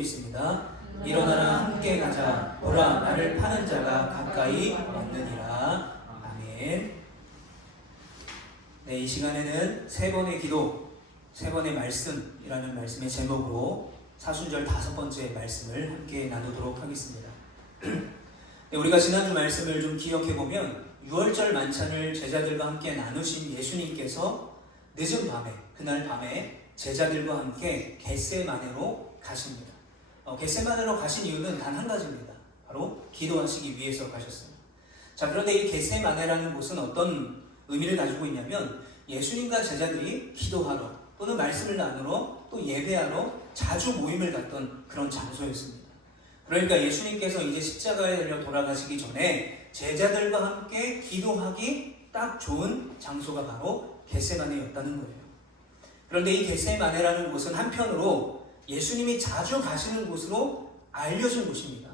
있습니다. 일어나라 함께 가자. 보라 나를 파는 자가 가까이 왔느니라. 아멘. 네, 이 시간에는 세 번의 기도, 세 번의 말씀이라는 말씀의 제목으로 사순절 5번째 말씀을 함께 나누도록 하겠습니다. 네, 우리가 지난주 말씀을 좀 기억해 보면 6월절 만찬을 제자들과 함께 나누신 예수님께서 늦은 밤에, 그날 밤에 제자들과 함께 겟세마네로 가십니다. 겟세마네로 가신 이유는 단 한 가지입니다. 바로 기도하시기 위해서 가셨어요. 자, 그런데 이 겟세마네라는 곳은 어떤 의미를 가지고 있냐면 예수님과 제자들이 기도하러 또는 말씀을 나누러 또 예배하러 자주 모임을 갖던 그런 장소였습니다. 그러니까 예수님께서 이제 십자가에 달려 돌아가시기 전에 제자들과 함께 기도하기 딱 좋은 장소가 바로 겟세마네였다는 거예요. 그런데 이 겟세마네라는 곳은 한편으로 예수님이 자주 가시는 곳으로 알려진 곳입니다.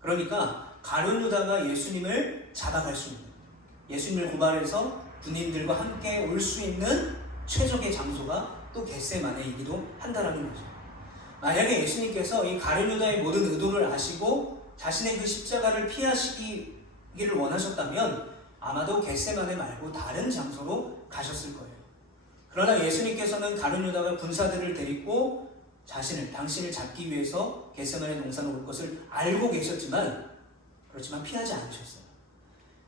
그러니까 가룟 유다가 예수님을 잡아갔습니다. 예수님을 고발해서 군인들과 함께 올 수 있는 최적의 장소가 또 겟세마네이기도 한다라는 거죠. 만약에 예수님께서 이 가룟 유다의 모든 의도를 아시고 자신의 그 십자가를 피하시기를 원하셨다면 아마도 겟세마네 말고 다른 장소로 가셨을 거예요. 그러나 예수님께서는 가룟 유다가 군사들을 데리고 당신을 잡기 위해서 겟세마네 동산으로 올 것을 알고 계셨지만 그렇지만 피하지 않으셨어요.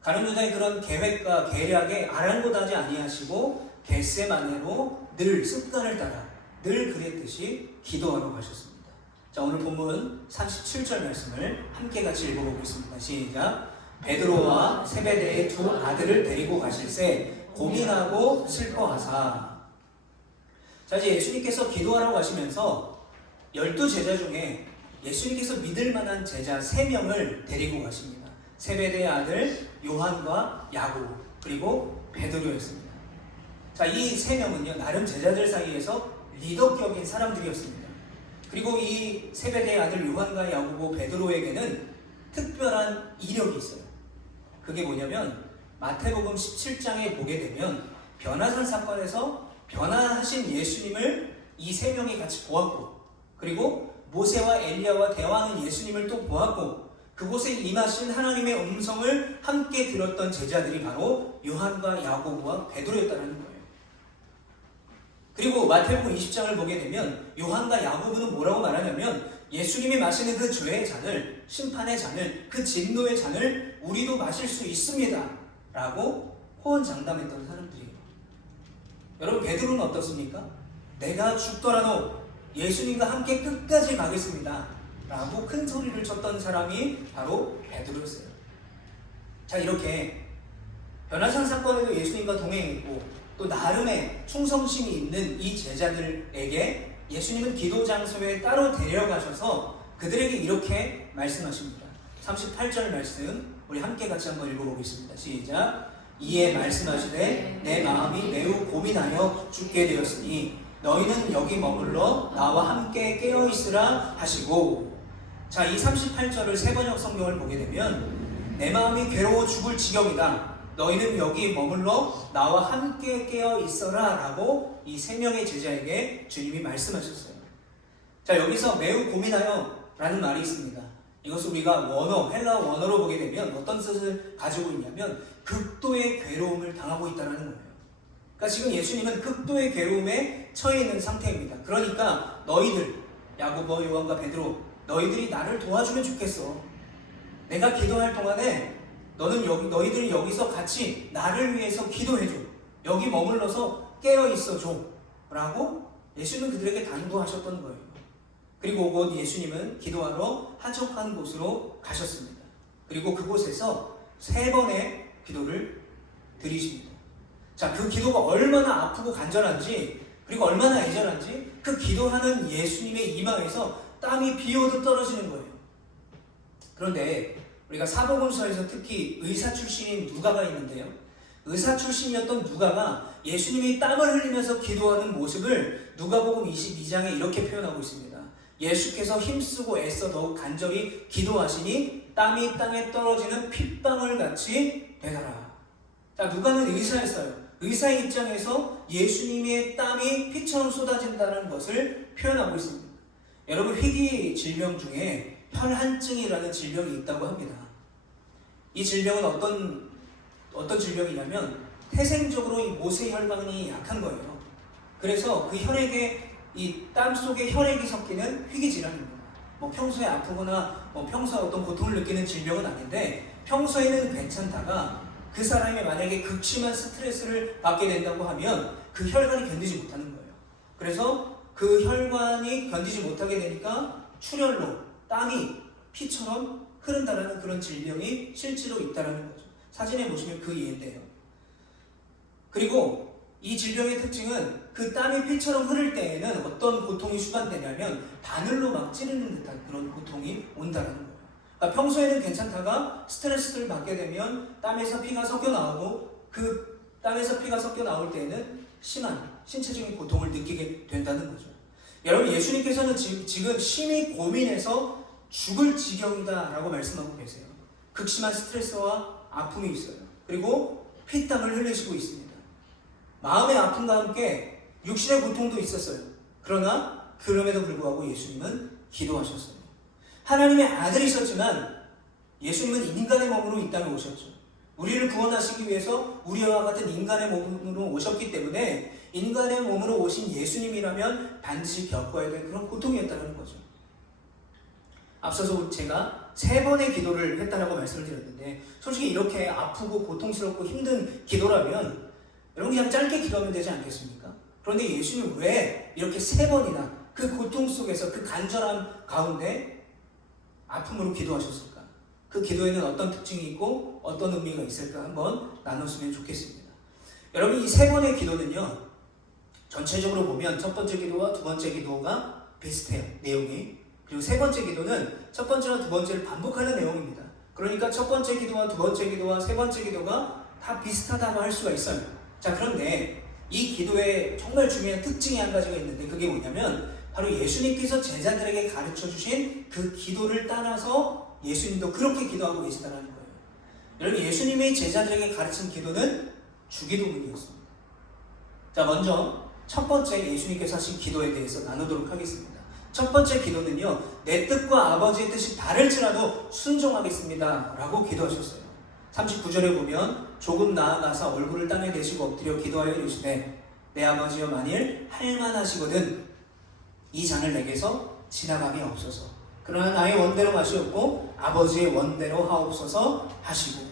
가룟 유다의 그런 계획과 계략에 아랑곳하지 아니하시고 겟세마네로 늘 습관을 따라 늘 그랬듯이 기도하러 가셨습니다. 자, 오늘 본문 37절 말씀을 함께 같이 읽어보겠습니다. 시작. 베드로와 세베대의 두 아들을 데리고 가실새 고민하고 슬퍼하사. 자, 이제 예수님께서 기도하러 가시면서 12제자 중에 예수님께서 믿을 만한 제자 3명을 데리고 가십니다. 세베대의 아들 요한과 야고보 그리고 베드로였습니다. 자, 이 3명은요 나름 제자들 사이에서 리더격인 사람들이었습니다. 그리고 이 세베대의 아들 요한과 야고보 베드로에게는 특별한 이력이 있어요. 그게 뭐냐면 마태복음 17장에 보게 되면 변화산 사건에서 변화하신 예수님을 이 3명이 같이 보았고, 그리고 모세와 엘리야와 대화하는 예수님을 또 보았고, 그곳에 임하신 하나님의 음성을 함께 들었던 제자들이 바로 요한과 야고보와 베드로였다는 거예요. 그리고 마태복음 20장을 보게 되면 요한과 야고보는 뭐라고 말하냐면 예수님이 마시는 그 죄의 잔을, 심판의 잔을, 그 진노의 잔을 우리도 마실 수 있습니다 라고 호언장담했던 사람들이에요. 여러분, 베드로는 어떻습니까? 내가 죽더라도 예수님과 함께 끝까지 가겠습니다 라고 큰 소리를 쳤던 사람이 바로 베드로였어요. 자, 이렇게 변화산 사건에도 예수님과 동행했고 또 나름의 충성심이 있는 이 제자들에게 예수님은 기도 장소에 따로 데려가셔서 그들에게 이렇게 말씀하십니다. 38절 말씀 우리 함께 같이 한번 읽어보겠습니다. 시작. 이에 말씀하시되 내 마음이 매우 고민하여 죽게 되었으니 너희는 여기 머물러 나와 함께 깨어있으라 하시고. 자, 이 38절을 세번역 성경을 보게 되면 내 마음이 괴로워 죽을 지경이다, 너희는 여기 머물러 나와 함께 깨어있어라 라고 이 3명의 제자에게 주님이 말씀하셨어요. 자, 여기서 매우 고민하여 라는 말이 있습니다. 이것을 우리가 헬라 원어로 보게 되면 어떤 뜻을 가지고 있냐면 극도의 괴로움을 당하고 있다는 거예요. 그러니까 지금 예수님은 극도의 괴로움에 처해 있는 상태입니다. 그러니까 너희들, 야고보, 요한과 베드로, 너희들이 나를 도와주면 좋겠어. 내가 기도할 동안에 너희들이 여기서 같이 나를 위해서 기도해줘. 여기 머물러서 깨어있어줘 라고 예수님은 그들에게 당부하셨던 거예요. 그리고 곧 예수님은 기도하러 한적한 곳으로 가셨습니다. 그리고 그곳에서 3번의 기도를 드리십니다. 자, 그 기도가 얼마나 아프고 간절한지, 그리고 얼마나 애절한지 그 기도하는 예수님의 이마에서 땀이 비 오듯 떨어지는 거예요. 그런데 우리가 사복음서에서 특히 의사 출신인 누가가 있는데요, 의사 출신이었던 누가가 예수님이 땀을 흘리면서 기도하는 모습을 누가복음 22장에 이렇게 표현하고 있습니다. 예수께서 힘쓰고 애써 더욱 간절히 기도하시니 땀이 땅에 떨어지는 핏방울 같이 되더라. 자, 누가는 의사였어요. 의사의 입장에서 예수님의 땀이 피처럼 쏟아진다는 것을 표현하고 있습니다. 여러분, 희귀 질병 중에 혈한증이라는 질병이 있다고 합니다. 이 질병은 어떤 질병이냐면 태생적으로 이 모세혈관이 약한 거예요. 그래서 그 혈액에 이 땀 속에 혈액이 섞이는 희귀 질환입니다. 뭐 평소에 아프거나 뭐 평소에 어떤 고통을 느끼는 질병은 아닌데 평소에는 괜찮다가 그 사람이 만약에 극심한 스트레스를 받게 된다고 하면 그 혈관이 견디지 못하는 거예요. 그래서 그 혈관이 견디지 못하게 되니까 출혈로 땀이 피처럼 흐른다라는 그런 질병이 실제로 있다라는 거죠. 사진에 보시면 그 이해인데요. 그리고 이 질병의 특징은 그 땀이 피처럼 흐를 때에는 어떤 고통이 수반되냐면 바늘로 막 찌르는 듯한 그런 고통이 온다는 거예요. 그러니까 평소에는 괜찮다가 스트레스를 받게 되면 땀에서 피가 섞여 나오고 그 땀에서 피가 섞여 나올 때에는 심한 신체적인 고통을 느끼게 된다는 거죠. 여러분, 예수님께서는 지금 심히 고민해서 죽을 지경이다 라고 말씀하고 계세요. 극심한 스트레스와 아픔이 있어요. 그리고 피땀을 흘리시고 있습니다. 마음의 아픔과 함께 육신의 고통도 있었어요. 그러나 그럼에도 불구하고 예수님은 기도하셨어요. 하나님의 아들이셨지만 예수님은 인간의 몸으로 이 땅에 오셨죠. 우리를 구원하시기 위해서 우리와 같은 인간의 몸으로 오셨기 때문에 인간의 몸으로 오신 예수님이라면 반드시 겪어야 될 그런 고통이었다는 거죠. 앞서서 제가 3번의 기도를 했다라고 말씀을 드렸는데 솔직히 이렇게 아프고 고통스럽고 힘든 기도라면 여러분 그냥 짧게 기도하면 되지 않겠습니까? 그런데 예수님은 왜 이렇게 3번이나 그 고통 속에서 그 간절함 가운데 아픔으로 기도하셨을까? 그 기도에는 어떤 특징이 있고 어떤 의미가 있을까 한번 나눴으면 좋겠습니다. 여러분, 이 3번의 기도는요, 전체적으로 보면 첫 번째 기도와 두 번째 기도가 비슷해요, 내용이. 그리고 3번째 기도는 첫 번째와 두 번째를 반복하는 내용입니다. 그러니까 첫 번째 기도와 두 번째 기도와 세 번째 기도가 다 비슷하다고 할 수가 있어요. 자, 그런데 이 기도에 정말 중요한 특징이 한 가지가 있는데 그게 뭐냐면 바로 예수님께서 제자들에게 가르쳐 주신 그 기도를 따라서 예수님도 그렇게 기도하고 계시다는 거예요. 여러분, 예수님의 제자들에게 가르친 기도는 주기도문이었습니다. 자, 먼저 첫 번째 예수님께서 하신 기도에 대해서 나누도록 하겠습니다. 첫 번째 기도는요, 내 뜻과 아버지의 뜻이 다를지라도 순종하겠습니다 라고 기도하셨어요. 39절에 보면 조금 나아가서 얼굴을 땅에 대시고 엎드려 기도하여 이르시되 내 아버지여 만일 할만하시거든 이 잔을 내게서 지나가게 없소서. 그러나 나의 원대로 마시옵고 아버지의 원대로 하옵소서 하시고.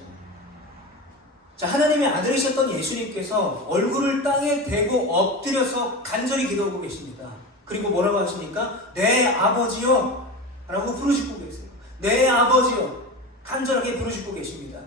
자, 하나님의 아들이셨던 예수님께서 얼굴을 땅에 대고 엎드려서 간절히 기도하고 계십니다. 그리고 뭐라고 하십니까? 내 아버지여 라고 부르시고 계세요. 내 아버지여 간절하게 부르시고 계십니다.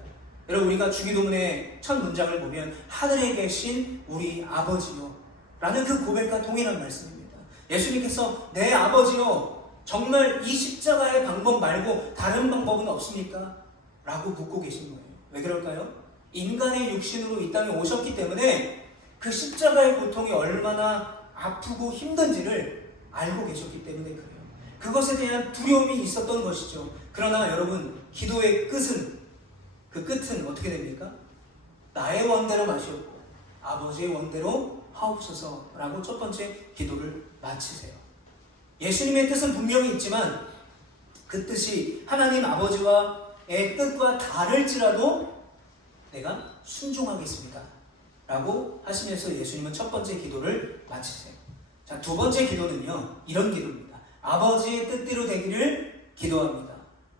여러분, 우리가 주기도문의 첫 문장을 보면 하늘에 계신 우리 아버지요 라는 그 고백과 동일한 말씀입니다. 예수님께서 내 아버지요, 정말 이 십자가의 방법 말고 다른 방법은 없습니까? 라고 묻고 계신 거예요. 왜 그럴까요? 인간의 육신으로 이 땅에 오셨기 때문에 그 십자가의 고통이 얼마나 아프고 힘든지를 알고 계셨기 때문에 그래요. 그것에 대한 두려움이 있었던 것이죠. 그러나 여러분, 기도의 끝은, 그 끝은 어떻게 됩니까? 나의 원대로 마시옵고 아버지의 원대로 하옵소서라고 첫 번째 기도를 마치세요. 예수님의 뜻은 분명히 있지만 그 뜻이 하나님 아버지와의 뜻과 다를지라도 내가 순종하겠습니다 라고 하시면서 예수님은 첫 번째 기도를 마치세요. 자, 두 번째 기도는요, 이런 기도입니다. 아버지의 뜻대로 되기를 기도합니다.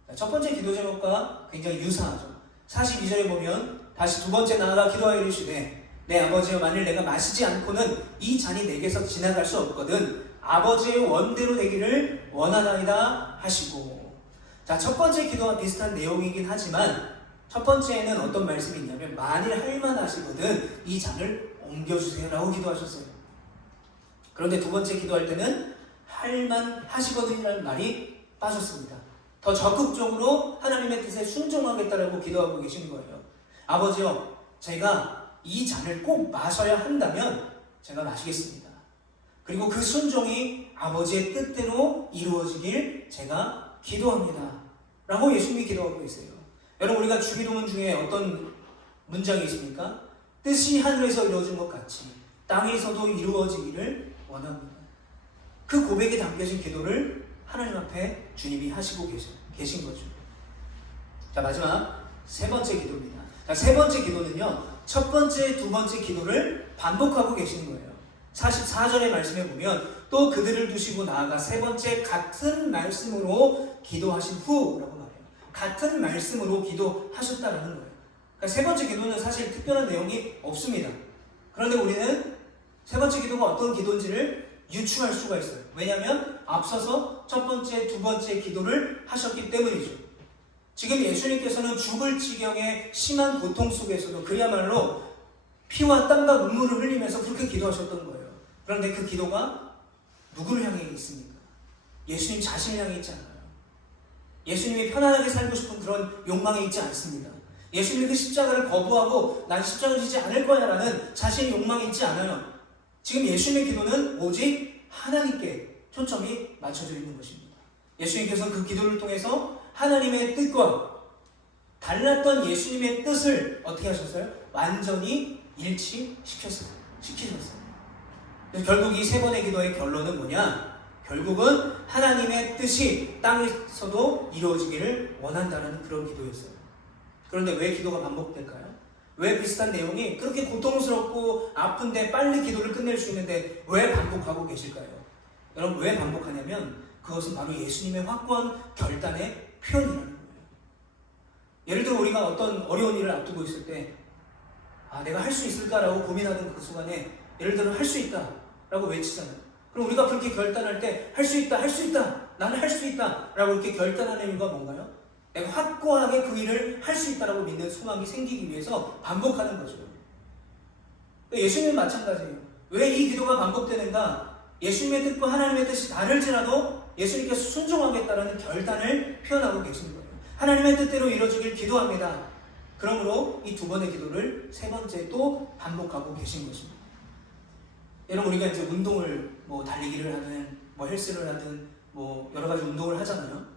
자, 첫 번째 기도 제목과 굉장히 유사하죠. 42절에 보면 다시 두 번째 나아가 기도하여 이르시되 내 아버지여 만일 내가 마시지 않고는 이 잔이 내게서 지나갈 수 없거든 아버지의 원대로 되기를 원하나이다 하시고. 자, 첫 번째 기도와 비슷한 내용이긴 하지만 첫 번째에는 어떤 말씀이 있냐면 만일 할만하시거든 이 잔을 옮겨주세요 라고 기도하셨어요. 그런데 두 번째 기도할 때는 할만하시거든이라는 말이 빠졌습니다. 더 적극적으로 하나님의 뜻에 순종하겠다라고 기도하고 계신 거예요. 아버지요, 제가 이 잔을 꼭 마셔야 한다면 제가 마시겠습니다. 그리고 그 순종이 아버지의 뜻대로 이루어지길 제가 기도합니다 라고 예수님이 기도하고 계세요. 여러분, 우리가 주기도문 중에 어떤 문장이 있습니까? 뜻이 하늘에서 이루어진 것 같이 땅에서도 이루어지기를 원합니다. 그 고백에 담겨진 기도를 하나님 앞에 주님이 하시고 계신 거죠. 자, 마지막 세 번째 기도입니다. 자, 세 번째 기도는요, 첫 번째, 두 번째 기도를 반복하고 계시는 거예요. 44절의 말씀에 보면 또 그들을 두시고 나아가 세 번째 같은 말씀으로 기도하신 후라고 말해요. 같은 말씀으로 기도하셨다라는 거예요. 그러니까 세 번째 기도는 사실 특별한 내용이 없습니다. 그런데 우리는 세 번째 기도가 어떤 기도인지를 유추할 수가 있어요. 왜냐하면 앞서서 첫 번째, 두 번째 기도를 하셨기 때문이죠. 지금 예수님께서는 죽을 지경의 심한 고통 속에서도 그야말로 피와 땀과 눈물을 흘리면서 그렇게 기도하셨던 거예요. 그런데 그 기도가 누구를 향해 있습니까? 예수님 자신을 향해 있지 않아요. 예수님이 편안하게 살고 싶은 그런 욕망이 있지 않습니다. 예수님이 그 십자가를 거부하고 난 십자가를 지지 않을 거야 라는 자신의 욕망이 있지 않아요. 지금 예수님의 기도는 오직 하나님께 초점이 맞춰져 있는 것입니다. 예수님께서는 그 기도를 통해서 하나님의 뜻과 달랐던 예수님의 뜻을 어떻게 하셨어요? 완전히 일치시키셨어요. 그래서 결국 이 세 번의 기도의 결론은 뭐냐? 결국은 하나님의 뜻이 땅에서도 이루어지기를 원한다는 그런 기도였어요. 그런데 왜 기도가 반복될까요? 왜 비슷한 내용이 그렇게 고통스럽고 아픈데 빨리 기도를 끝낼 수 있는데 왜 반복하고 계실까요? 여러분, 왜 반복하냐면 그것은 바로 예수님의 확고한 결단의 표현이라는 거예요. 예를 들어 우리가 어떤 어려운 일을 앞두고 있을 때 내가 할 수 있을까라고 고민하는 그 순간에 예를 들어 할 수 있다 라고 외치잖아요. 그럼 우리가 그렇게 결단할 때 할 수 있다, 나는 할 수 있다 라고 이렇게 결단하는 이유가 뭔가요? 내가 확고하게 그 일을 할 수 있다라고 믿는 소망이 생기기 위해서 반복하는 거죠. 예수님은 마찬가지예요. 왜 이 기도가 반복되는가? 예수님의 뜻과 하나님의 뜻이 다를지라도 예수님께서 순종하겠다라는 결단을 표현하고 계시는 거예요. 하나님의 뜻대로 이루어지길 기도합니다. 그러므로 이 두 번의 기도를 세 번째 또 반복하고 계신 것입니다. 여러분, 우리가 이제 운동을 달리기를 하든 헬스를 하든 여러 가지 운동을 하잖아요.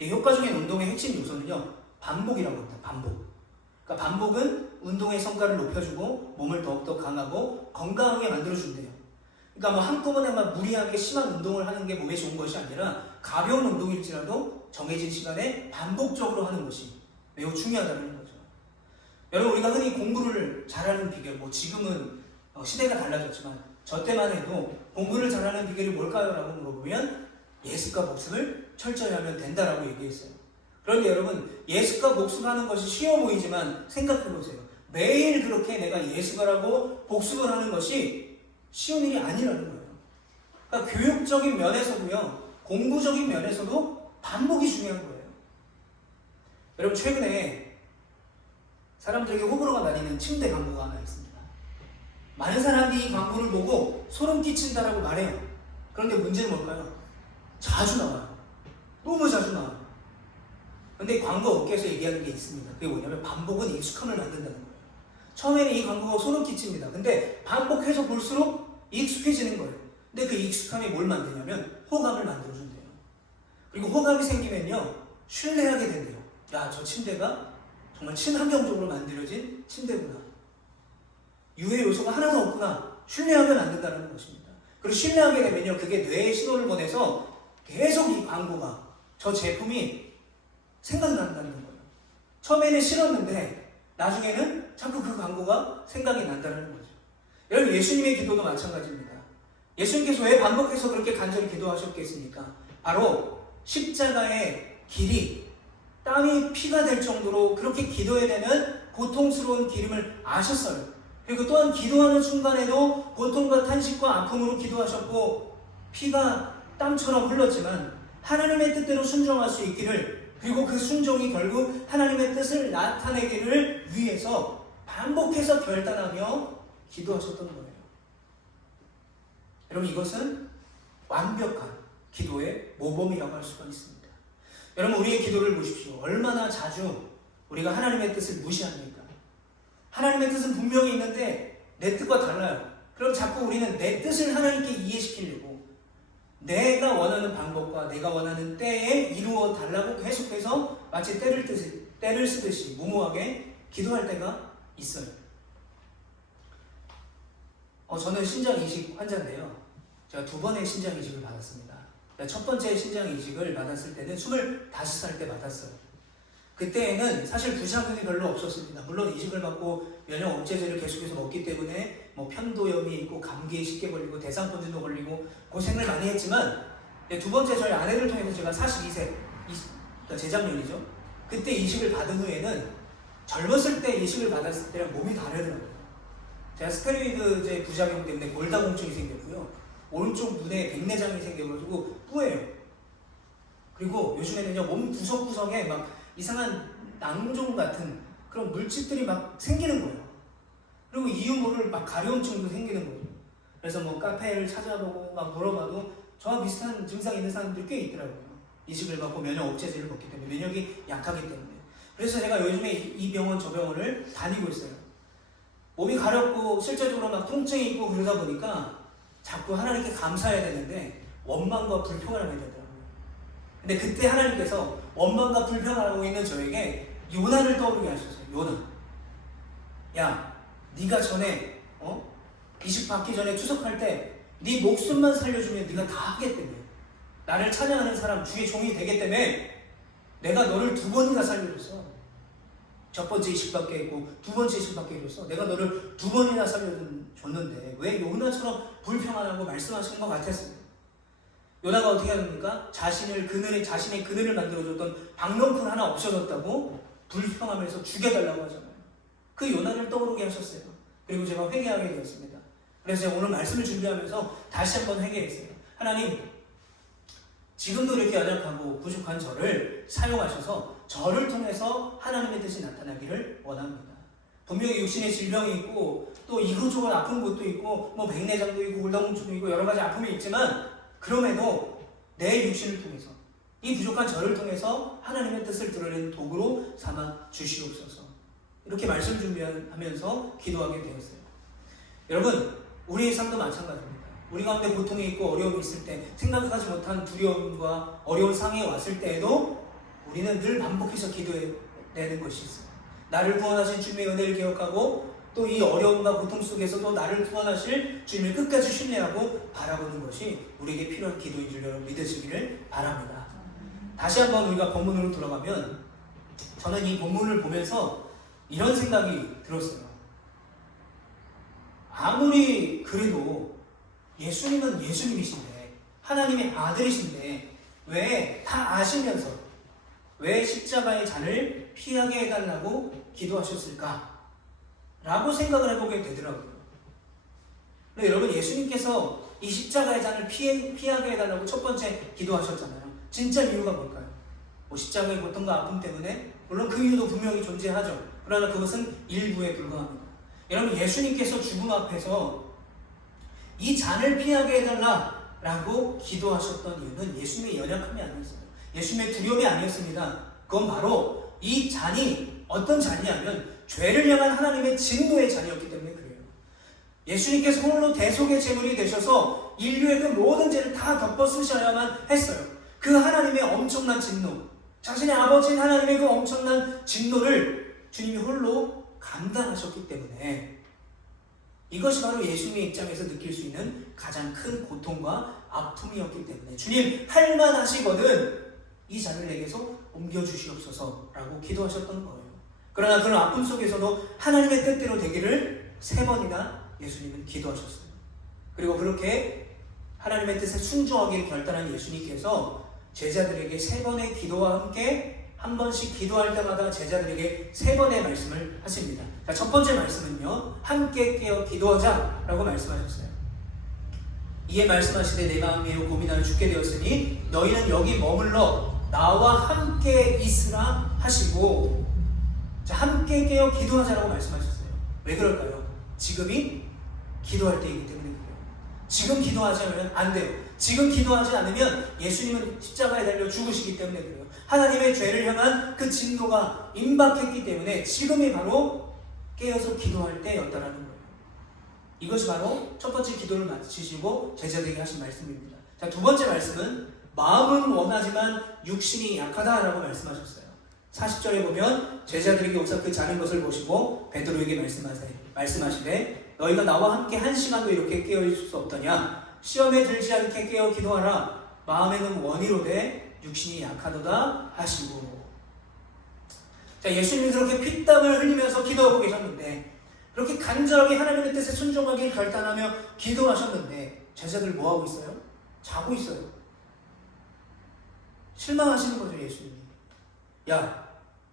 효과적인 운동의 핵심 요소는요, 반복이라고 합니다. 그러니까 반복은 운동의 성과를 높여주고 몸을 더욱더 강하고 건강하게 만들어준대요. 그러니까 한꺼번에 무리하게 심한 운동을 하는 게 몸에 좋은 것이 아니라 가벼운 운동일지라도 정해진 시간에 반복적으로 하는 것이 매우 중요하다는 거죠. 여러분, 우리가 흔히 공부를 잘하는 비결, 지금은 시대가 달라졌지만 저 때만 해도 공부를 잘하는 비결이 뭘까요? 라고 물어보면 예습과 복습을 철저히 하면 된다라고 얘기했어요. 그런데 여러분, 예습과 복습하는 것이 쉬워 보이지만 생각해보세요. 매일 그렇게 내가 예습을 하고 복습을 하는 것이 쉬운 일이 아니라는 거예요. 그러니까 교육적인 면에서도요, 공부적인 면에서도 반복이 중요한 거예요. 여러분, 최근에 사람들에게 호불호가 나뉘는 침대 광고가 하나 있습니다. 많은 사람이 이 광고를 보고 소름 끼친다라고 말해요. 그런데 문제는 뭘까요? 자주 나와요. 너무 자주 나와요. 근데 광고 업계에서 얘기하는 게 있습니다. 그게 뭐냐면 반복은 익숙함을 만든다는 거예요. 처음에는 이 광고가 소름 끼칩니다. 근데 반복해서 볼수록 익숙해지는 거예요. 근데 그 익숙함이 뭘 만드냐면 호감을 만들어준대요. 그리고 호감이 생기면요, 신뢰하게 된대요. 야, 저 침대가 정말 친환경적으로 만들어진 침대구나. 유해 요소가 하나도 없구나. 신뢰하게 만든다는 것입니다. 그리고 신뢰하게 되면요, 그게 뇌에 신호를 보내서 계속 이 광고가, 저 제품이 생각난다는 거예요. 처음에는 싫었는데 나중에는 자꾸 그 광고가 생각이 난다는 거죠. 여러분, 예수님의 기도도 마찬가지입니다. 예수님께서 왜 반복해서 그렇게 간절히 기도하셨겠습니까? 바로 십자가의 길이 땀이 피가 될 정도로 그렇게 기도해야 되는 고통스러운 길임을 아셨어요. 그리고 또한 기도하는 순간에도 고통과 탄식과 아픔으로 기도하셨고 피가 땀처럼 흘렀지만 하나님의 뜻대로 순종할 수 있기를, 그리고 그 순종이 결국 하나님의 뜻을 나타내기를 위해서 반복해서 결단하며 기도하셨던 거예요. 여러분, 이것은 완벽한 기도의 모범이라고 할 수가 있습니다. 여러분, 우리의 기도를 보십시오. 얼마나 자주 우리가 하나님의 뜻을 무시합니까? 하나님의 뜻은 분명히 있는데 내 뜻과 달라요. 그럼 자꾸 우리는 내 뜻을 하나님께 이해시키려고 내가 원하는 방법과 내가 원하는 때에 이루어 달라고 계속해서 마치 때를 쓰듯이 무모하게 기도할 때가 있어요. 저는 신장 이식 환자인데요. 제가 2번의 신장 이식을 받았습니다. 첫 번째 신장 이식을 받았을 때는 25살 때 받았어요. 그때에는 사실 부작용이 별로 없었습니다. 물론 이식을 받고 면역 억제제를 계속해서 먹기 때문에 뭐 편도염이 있고 감기에 쉽게 걸리고 대상포진도 걸리고 고생을 많이 했지만, 두 번째 저희 아내를 통해서 제가 42세, 그러니까 재작년이죠. 그때 이식을 받은 후에는 젊었을 때 이식을 받았을 때랑 몸이 다르더라고요. 제가 스테로이드제 부작용 때문에 골다공증이 생겼고요. 오른쪽 눈에 백내장이 생겨가지고 뿌예요. 그리고 요즘에는요, 몸 구석구석에 막 이상한 낭종 같은 그런 물질들이 막 생기는 거예요. 그리고 이유 모를 막 가려움증도 생기는 거죠. 그래서 뭐 카페를 찾아보고 막 물어봐도 저와 비슷한 증상 있는 사람들이 꽤 있더라고요. 이식을 받고 면역 억제제를 먹기 때문에, 면역이 약하기 때문에. 그래서 제가 요즘에 이 병원 저 병원을 다니고 있어요. 몸이 가렵고 실제적으로 막 통증이 있고 그러다 보니까 자꾸 하나님께 감사해야 되는데 원망과 불평을 하게 되더라고요. 근데 그때 하나님께서 원망과 불평을 하고 있는 저에게 요나를 떠오르게 하셨어요. 요나, 야, 네가 전에 이식 받기 전에 추석할 때 네 목숨만 살려주면 네가 다 하겠다며. 나를 찬양하는 사람, 주의 종이 되겠다며. 내가 너를 2번이나 살려줬어. 첫 번째 이식 받게 했고 두 번째 이식 받게 해줬어. 내가 너를 2번이나 살려줬는데 왜 요나처럼 불평 안 하고 말씀하시는 것 같았어요. 요나가 어떻게 합니까? 자신의 그늘을 만들어줬던 박농풀 하나 없어졌다고 불평하면서 죽여달라고 하잖아요. 그 요나를 떠오르게 하셨어요. 그리고 제가 회개하게 되었습니다. 그래서 제가 오늘 말씀을 준비하면서 다시 한번 회개했어요. 하나님, 지금도 이렇게 연약하고 부족한 저를 사용하셔서 저를 통해서 하나님의 뜻이 나타나기를 원합니다. 분명히 육신의 질병이 있고 또 이곳저곳 아픈 곳도 있고 뭐 백내장도 있고 골다공증도 있고 여러 가지 아픔이 있지만, 그럼에도 내 육신을 통해서, 이 부족한 저를 통해서 하나님의 뜻을 드러내는 도구로 삼아 주시옵소서. 이렇게 말씀 준비하면서 기도하게 되었어요. 여러분, 우리의 삶도 마찬가지입니다. 우리 가운데 고통이 있고 어려움이 있을 때, 생각하지 못한 두려움과 어려운 상황이 왔을 때에도 우리는 늘 반복해서 기도해내는 것이 있어요. 나를 구원하신 주님의 은혜를 기억하고 또 이 어려움과 고통 속에서도 나를 구원하실 주님을 끝까지 신뢰하고 바라보는 것이 우리에게 필요한 기도인 줄 여러분 믿으시기를 바랍니다. 다시 한번 우리가 본문으로 돌아가면, 저는 이 본문을 보면서 이런 생각이 들었어요. 아무리 그래도 예수님은 예수님이신데, 하나님의 아들이신데 왜 다 아시면서 왜 십자가의 잔을 피하게 해달라고 기도하셨을까? 라고 생각을 해보게 되더라고요. 근데 여러분, 예수님께서 이 십자가의 잔을 피하게 해달라고 첫 번째 기도하셨잖아요. 진짜 이유가 뭘까요? 뭐 십자가의 고통과 아픔 때문에? 물론 그 이유도 분명히 존재하죠. 그러나 그것은 일부에 불과합니다. 여러분, 예수님께서 죽음 앞에서 이 잔을 피하게 해달라라고 기도하셨던 이유는 예수님의 연약함이 아니었어요. 예수님의 두려움이 아니었습니다. 그건 바로 이 잔이 어떤 잔이냐면 죄를 향한 하나님의 진노의 잔이었기 때문에 그래요. 예수님께서 홀로 대속의 제물이 되셔서 인류의 그 모든 죄를 다 덮어 쓰셔야만 했어요. 그 하나님의 엄청난 진노, 자신의 아버지인 하나님의 그 엄청난 진노를 주님이 홀로 감당하셨기 때문에, 이것이 바로 예수님의 입장에서 느낄 수 있는 가장 큰 고통과 아픔이었기 때문에 주님, 할만하시거든 이 잔을 내게서 옮겨주시옵소서라고 기도하셨던 거예요. 그러나 그런 아픔 속에서도 하나님의 뜻대로 되기를 3번이나 예수님은 기도하셨어요. 그리고 그렇게 하나님의 뜻에 순종하기를 결단한 예수님께서 제자들에게 3번의 기도와 함께 한 번씩 기도할 때마다 제자들에게 3번의 말씀을 하십니다. 자, 첫 번째 말씀은요, 함께 깨어 기도하자 라고 말씀하셨어요. 이에 말씀하시되 내 마음이 매우 고민하여 죽게 되었으니 너희는 여기 머물러 나와 함께 있으라 하시고, 자, 함께 깨어 기도하자라고 말씀하셨어요. 왜 그럴까요? 지금이 기도할 때이기 때문에 그래요. 지금 기도하지 않으면 안 돼요. 지금 기도하지 않으면 예수님은 십자가에 달려 죽으시기 때문에 그래요. 하나님의 죄를 향한 그 진노가 임박했기 때문에 지금이 바로 깨어서 기도할 때였다라는 거예요. 이것이 바로 첫 번째 기도를 마치시고 제자들에게 하신 말씀입니다. 자, 두 번째 말씀은 마음은 원하지만 육신이 약하다라고 말씀하셨어요. 40절에 보면 제자들에게 오사 그 자는 것을 보시고 베드로에게 말씀하시되 너희가 나와 함께 1시간도 이렇게 깨어 있을 수 없더냐? 시험에 들지 않게 깨어 기도하라. 마음에는 원이로되 육신이 약하도다 하시고. 자, 예수님이 그렇게 피땀을 흘리면서 기도하고 계셨는데, 그렇게 간절하게 하나님의 뜻에 순종하길 결단하며 기도하셨는데, 제자들 뭐하고 있어요? 자고 있어요. 실망하시는 거죠, 예수님이. 야,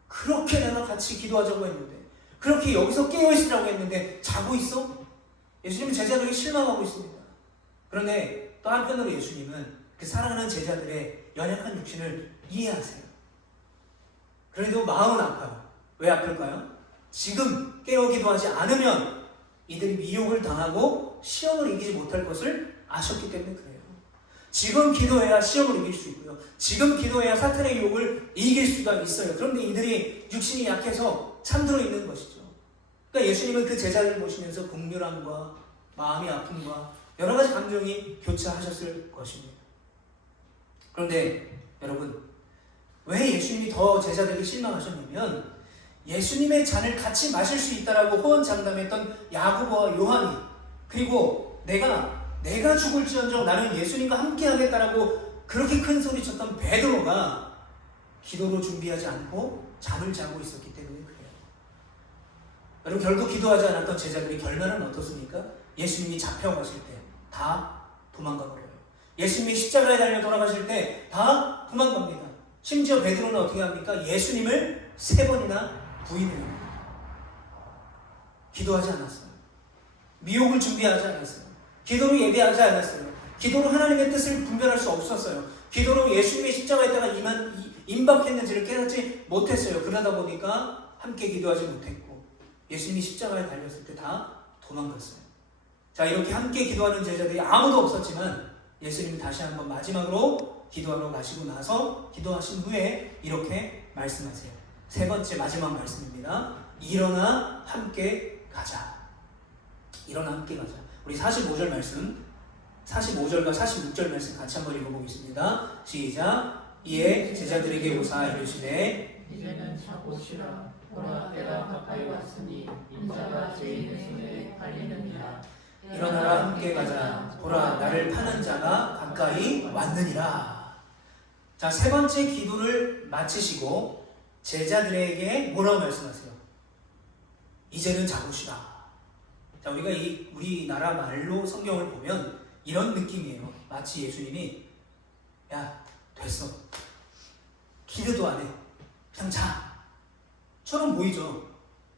그렇게 내가 같이 기도하자고 했는데, 그렇게 여기서 깨어있으라고 했는데 자고 있어? 예수님은 제자들에게 실망하고 있습니다. 그런데 또 한편으로 예수님은 그 사랑하는 제자들의 연약한 육신을 이해하세요. 그래도 마음은 아파요. 왜 아플까요? 지금 깨어 기도하지 않으면 이들이 미혹을 당하고 시험을 이기지 못할 것을 아셨기 때문에 그래요. 지금 기도해야 시험을 이길 수 있고요. 지금 기도해야 사탄의 유혹을 이길 수가 있어요. 그런데 이들이 육신이 약해서 잠들어 있는 것이죠. 그러니까 예수님은 그 제자들을 보시면서 긍휼함과 마음의 아픔과 여러 가지 감정이 교차하셨을 것입니다. 그런데 여러분, 왜 예수님이 더 제자들에게 실망하셨냐면, 예수님의 잔을 같이 마실 수 있다라고 호언장담했던 야고보와 요한이, 그리고 내가 죽을지언정 나는 예수님과 함께 하겠다라고 그렇게 큰 소리 쳤던 베드로가 기도로 준비하지 않고 잠을 자고 있었기 때문에 그래요. 여러분, 결국 기도하지 않았던 제자들의 결말은 어떻습니까? 예수님이 잡혀가실 때 다 도망가 버려요. 예수님이 십자가에 달려 돌아가실 때 다 도망갑니다. 심지어 베드로는 어떻게 합니까? 예수님을 3번이나 부인해요. 기도하지 않았어요. 미혹을 준비하지 않았어요. 기도로 예배하지 않았어요. 기도로 하나님의 뜻을 분별할 수 없었어요. 기도로 예수님의 십자가에다가 임박했는지를 깨닫지 못했어요. 그러다 보니까 함께 기도하지 못했고, 예수님이 십자가에 달렸을 때 다 도망갔어요. 자, 이렇게 함께 기도하는 제자들이 아무도 없었지만 예수님이 다시 한번 마지막으로 기도하러 가시고 나서 기도하신 후에 이렇게 말씀하세요. 3번째 마지막 말씀입니다. 일어나 함께 가자. 일어나 함께 가자. 우리 45절 말씀, 45절과 46절 말씀 같이 한번 읽어보겠습니다. 시작. 이에 제자들에게 오사 이르시되 이제는 자고 쉬라. 보라, 때가 가까이 왔으니 인자가 죄인의 손에 팔리느니라. 일어나라 함께 가자. 보라, 나를 파는 자가 가까이 왔느니라. 자, 3번째 기도를 마치시고 제자들에게 뭐라고 말씀하세요? 이제는 자고 쉬라. 자, 우리가 우리나라 말로 성경을 보면 이런 느낌이에요. 마치 예수님이 야, 됐어. 기도도 안 해. 그냥 자. 처럼 보이죠?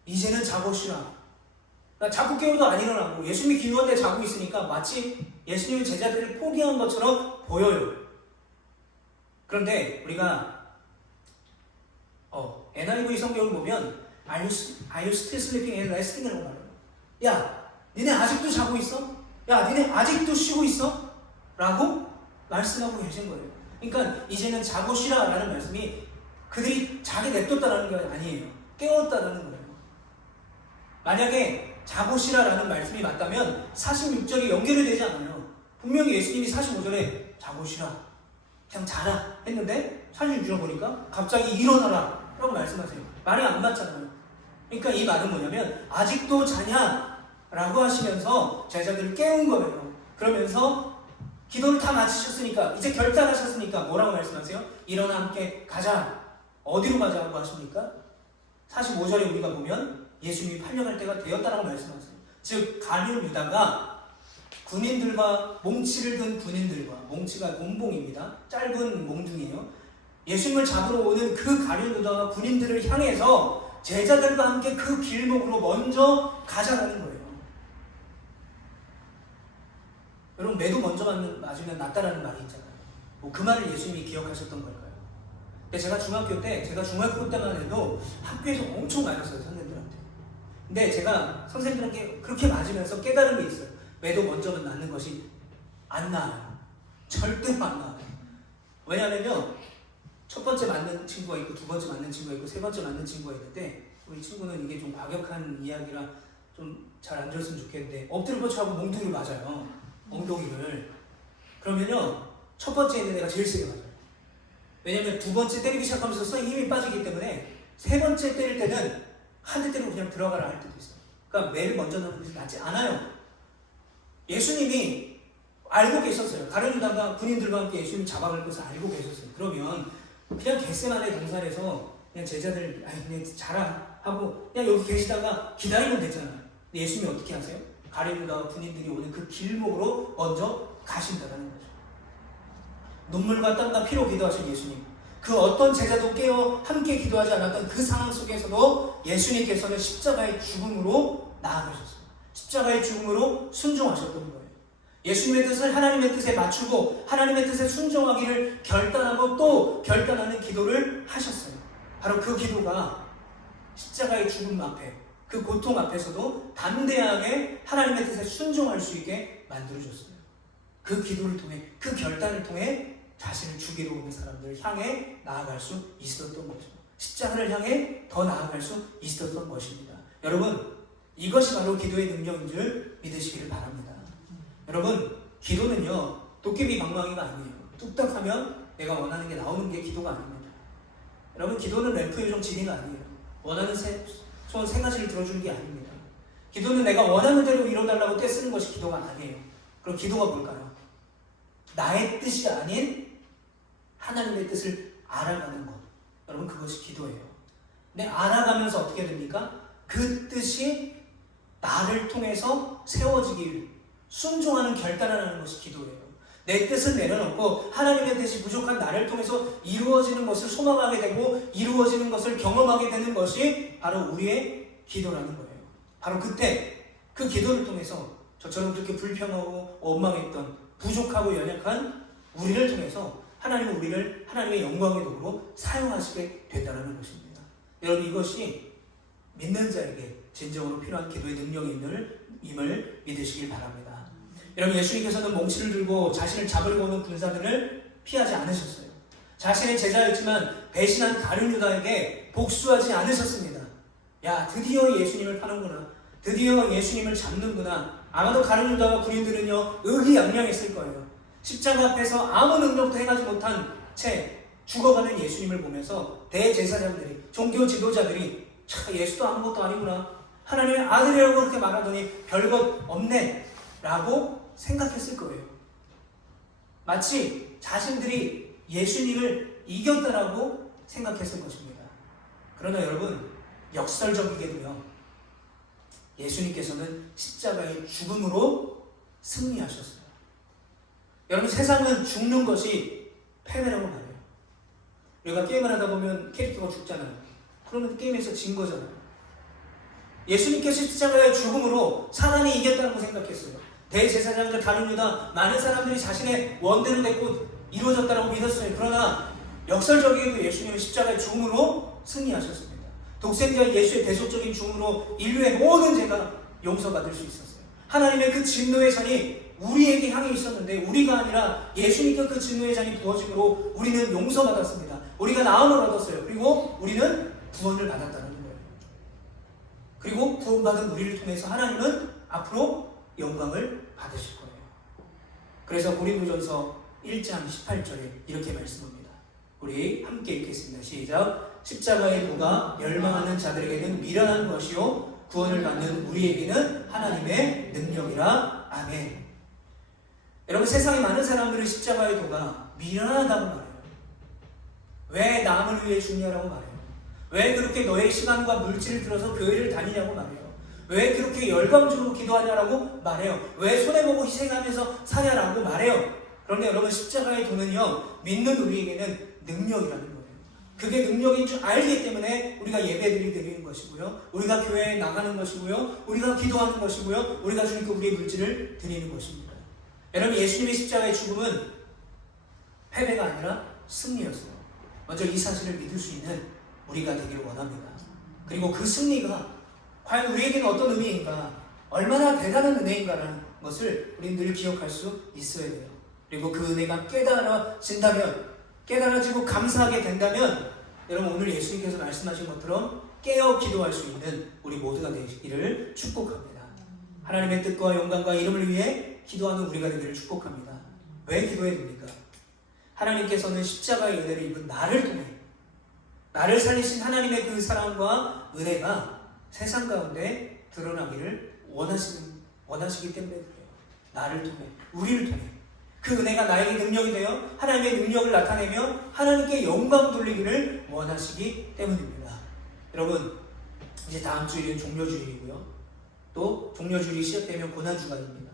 이제는 자고 쉬라. 그러니까 자꾸 깨워도 안 일어나고 예수님이 기도한데 자고 있으니까 마치 예수님이 제자들을 포기한 것처럼 보여요. 그런데 우리가 NIV 성경을 보면 Are you still sleeping and resting? 이라고 말해요. 야, 니네 아직도 자고 있어? 야, 니네 아직도 쉬고 있어? 라고 말씀하고 계신 거예요. 그러니까 이제는 자고 쉬라 라는 말씀이 그들이 자게 냅뒀다라는 게 아니에요. 깨웠다라는 거예요. 만약에 자고 쉬라라는 말씀이 맞다면 46절이 연결이 되지 않아요. 분명히 예수님이 45절에 자고 쉬라, 그냥 자라 했는데 46절 보니까 갑자기 일어나라 라고 말씀하세요. 말이 안 맞잖아요. 그러니까 이 말은 뭐냐면 아직도 자냐? 라고 하시면서 제자들을 깨운 거예요. 그러면서 기도를 다 마치셨으니까, 이제 결단하셨으니까 뭐라고 말씀하세요? 일어나 함께 가자. 어디로 가자고 하십니까? 45절에 우리가 보면 예수님이 팔려갈 때가 되었다라고 말씀하세요. 즉 가룟 유다가 군인들과 몽치를 든 군인들과, 몽치가 몽봉입니다. 짧은 몽둥이에요. 예수님을 잡으러 오는 그 가룟 유다가 군인들을 향해서 제자들과 함께 그 길목으로 먼저 가자라는 거예요. 여러분, 매도 먼저 맞으면 낫다라는 말이 있잖아요. 그 말을 예수님이 기억하셨던 걸까요? 근데 제가 중학교 때만 해도 학교에서 엄청 맞았어요, 선생님들한테. 근데 제가 선생님들한테 그렇게 맞으면서 깨달은 게 있어요. 매도 먼저는 낫는 것이 안 나아요. 절대로 안 나아요. 왜냐하면요, 첫 번째 맞는 친구가 있고, 두 번째 맞는 친구가 있고, 세 번째 맞는 친구가 있는데, 우리 친구는 이게 좀 과격한 이야기라 좀 잘 안 들었으면 좋겠는데, 엎드려 뻗쳐하고 몽둥이를 맞아요. 엉덩이를. 그러면요, 첫 번째 있는 애가 제일 세게 맞아요. 왜냐면 두 번째 때리기 시작하면서 선생님 힘이 빠지기 때문에 세 번째 때릴 때는 한 대 때리고 그냥 들어가라 할 때도 있어요. 그러니까 매를 먼저 넣는 것이 낫지 않아요. 예수님이 알고 계셨어요. 가룟 유다가 군인들과 함께 예수님을 잡아갈 것을 알고 계셨어요. 그러면 그냥 겟세마네 동산에서 그냥 제자들 그냥 자라 하고 그냥 여기 계시다가 기다리면 되잖아요. 근데 예수님이 어떻게 하세요? 가룟 유다와 군인들이 오는 그 길목으로 먼저 가신다는 거죠. 눈물과 땀과 피로 기도하신 예수님. 그 어떤 제자도 깨어 함께 기도하지 않았던 그 상황 속에서도 예수님께서는 십자가의 죽음으로 나아가셨어요. 십자가의 죽음으로 순종하셨던 거예요. 예수님의 뜻을 하나님의 뜻에 맞추고 하나님의 뜻에 순종하기를 결단하고 또 결단하는 기도를 하셨어요. 바로 그 기도가 십자가의 죽음 앞에 그 고통 앞에서도 담대하게 하나님의 뜻에 순종할 수 있게 만들어줬어요. 그 기도를 통해 그 결단을 통해 자신을 죽이러 오는 사람들을 향해 나아갈 수 있었던 거죠. 십자가를 향해 더 나아갈 수 있었던 것입니다. 여러분, 이것이 바로 기도의 능력인 줄 믿으시기를 바랍니다. 여러분, 기도는요 도깨비 방망이가 아니에요. 뚝딱 하면 내가 원하는 게 나오는 게 기도가 아닙니다. 여러분, 기도는 램프 요정 지리가 아니에요. 원하는 소원 세 가지를 들어주는 게 아닙니다. 기도는 내가 원하는 대로 이뤄달라고 떼쓰는 것이 기도가 아니에요. 그럼 기도가 뭘까요? 나의 뜻이 아닌 하나님의 뜻을 알아가는 것. 여러분, 그것이 기도예요. 근데 알아가면서 어떻게 됩니까? 그 뜻이 나를 통해서 세워지길 순종하는 결단을 하는 것이 기도예요. 내 뜻을 내려놓고 하나님의 뜻이 부족한 나를 통해서 이루어지는 것을 소망하게 되고 이루어지는 것을 경험하게 되는 것이 바로 우리의 기도라는 거예요. 바로 그때 그 기도를 통해서 저처럼 그렇게 불평하고 원망했던 부족하고 연약한 우리를 통해서 하나님은 우리를 하나님의 영광의 도구로 사용하시게 된다는 것입니다. 여러분, 이것이 믿는 자에게 진정으로 필요한 기도의 능력임을 믿으시길 바랍니다. 여러분, 예수님께서는 몽치를 들고 자신을 잡으려고 오는 군사들을 피하지 않으셨어요. 자신의 제자였지만 배신한 가룟 유다에게 복수하지 않으셨습니다. 야, 드디어 예수님을 파는구나. 드디어 예수님을 잡는구나. 아마도 가룟 유다와 군인들은요 의기양양했을 거예요. 십자가 앞에서 아무 능력도 행하지 못한 채 죽어가는 예수님을 보면서 대제사장들이, 종교 지도자들이 참 예수도 아무것도 아니구나, 하나님의 아들이라고 그렇게 말하더니 별것 없네 라고 생각했을 거예요. 마치 자신들이 예수님을 이겼다라고 생각했을 것입니다. 그러나 여러분, 역설적이게도요 예수님께서는 십자가의 죽음으로 승리하셨어요. 여러분, 세상은 죽는 것이 패배라고 말해요. 우리가 게임을 하다 보면 캐릭터가 죽잖아요. 그러면 게임에서 진 거잖아요. 예수님께서 십자가의 죽음으로 사단이 이겼다고 생각했어요. 대제사장들, 가룟 유다, 많은 사람들이 자신의 원대로 됐고 이루어졌다고 믿었어요. 그러나 역설적이게도 예수님은 십자가의 죽음으로 승리하셨습니다. 독생자 예수의 대속적인 죽음으로 인류의 모든 죄가 용서받을 수 있었어요. 하나님의 그 진노의 잔이 우리에게 향해 있었는데 우리가 아니라 예수님께 그 진노의 잔이 부어짐으로 우리는 용서받았습니다. 우리가 나음을 얻었어요. 그리고 우리는 구원을 받았다는 거예요. 그리고 구원받은 우리를 통해서 하나님은 앞으로 영광을 받으실 거예요. 그래서 고린도전서 1장 18절에 이렇게 말씀합니다. 우리 함께 읽겠습니다. 시작. 십자가의 도가 멸망하는 자들에게는 미련한 것이요 구원을 받는 우리에게는 하나님의 능력이라. 아멘. 여러분, 세상에 많은 사람들은 십자가의 도가 미련하다고 말해요. 왜 남을 위해 죽냐라고 말해요. 왜 그렇게 너의 시간과 물질을 들어서 교회를 다니냐고 말해요. 왜 그렇게 열광적으로 기도하냐라고 말해요. 왜 손해보고 희생하면서 사냐라고 말해요. 그런데 여러분, 십자가의 도는요 믿는 우리에게는 능력이라는 거예요. 그게 능력인 줄 알기 때문에 우리가 예배드리 드리는 것이고요, 우리가 교회에 나가는 것이고요, 우리가 기도하는 것이고요, 우리가 주님께 우리의 물질을 드리는 것입니다. 여러분, 예수님의 십자가의 죽음은 패배가 아니라 승리였어요. 먼저 이 사실을 믿을 수 있는 우리가 되기를 원합니다. 그리고 그 승리가 과연 우리에게는 어떤 의미인가, 얼마나 대단한 은혜인가라는 것을 우리는 늘 기억할 수 있어야 돼요. 그리고 그 은혜가 깨달아진다면, 깨달아지고 감사하게 된다면, 여러분, 오늘 예수님께서 말씀하신 것처럼 깨어 기도할 수 있는 우리 모두가 되기를 축복합니다. 하나님의 뜻과 영광과 이름을 위해 기도하는 우리가 되기를 축복합니다. 왜 기도해야 됩니까? 하나님께서는 십자가의 은혜를 입은 나를 통해, 나를 살리신 하나님의 그 사랑과 은혜가 세상 가운데 드러나기를 원하시기 때문에 그래요. 나를 통해, 우리를 통해 그 은혜가 나에게 능력이 되어 하나님의 능력을 나타내며 하나님께 영광 돌리기를 원하시기 때문입니다. 여러분, 이제 다음 주일은 종료주일이고요. 또 종료주일이 시작되면 고난주간입니다.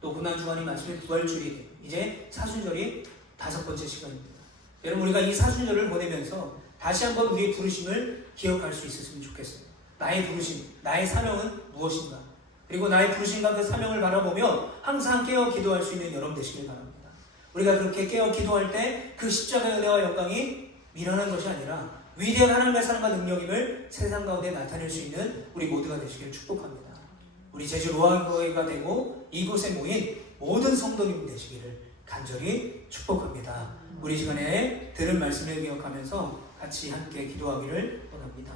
또 고난주간이 마치면 부활주일이 이제 사순절이 5번째 시간입니다. 여러분, 우리가 이 사순절을 보내면서 다시 한번 우리의 부르심을 기억할 수 있었으면 좋겠어요. 나의 부르심, 나의 사명은 무엇인가? 그리고 나의 부르심과 그 사명을 바라보며 항상 깨어 기도할 수 있는 여러분 되시길 바랍니다. 우리가 그렇게 깨어 기도할 때 그 십자가의 은혜와 영광이 미련한 것이 아니라 위대한 하나님의 사랑과 능력임을 세상 가운데 나타낼 수 있는 우리 모두가 되시길 축복합니다. 우리 제주 로아교회가 되고 이곳에 모인 모든 성도님 되시기를 간절히 축복합니다. 우리 시간에 들은 말씀을 기억하면서 같이 함께 기도하기를 원합니다.